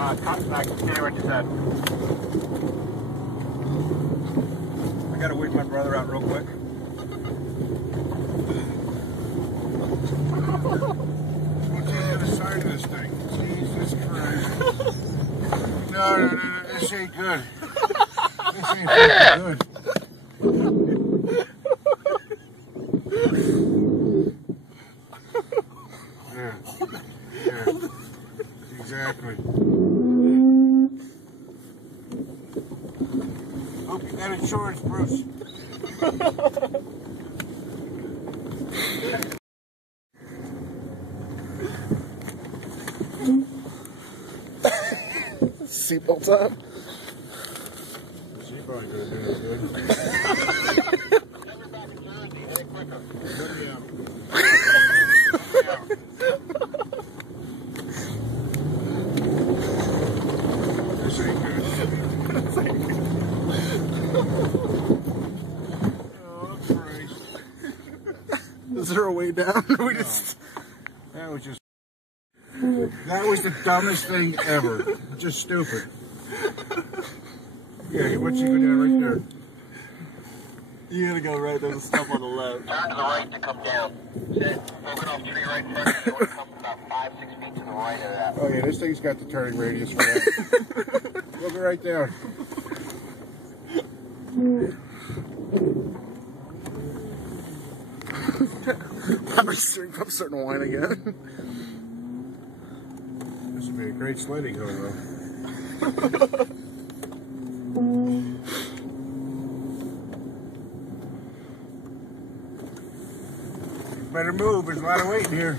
Contact, stay right to that. I gotta wake my brother out real quick. What's the other side of this thing? Jesus Christ. No, this ain't good. This ain't fucking good. Yeah, exactly. Hope you got insurance, Bruce. Seatbelt on. Seatbelt ain't gonna do no good. This ain't good. Oh, Christ. Is there a way down? We just... That was just... That was the dumbest thing ever. Just stupid. Yeah, once you go down right there. You gotta go right, there's a stop on the left. Turn to the right to come down. Sit. Moving off tree right in front of you. You want to come about 5-6 feet to the right of that. Oh yeah, this thing's got the turning radius for that. Look it right down. My steering pump's starting to whine again. This would be a great sledding hill though. Better move, there's a lot of weight in here.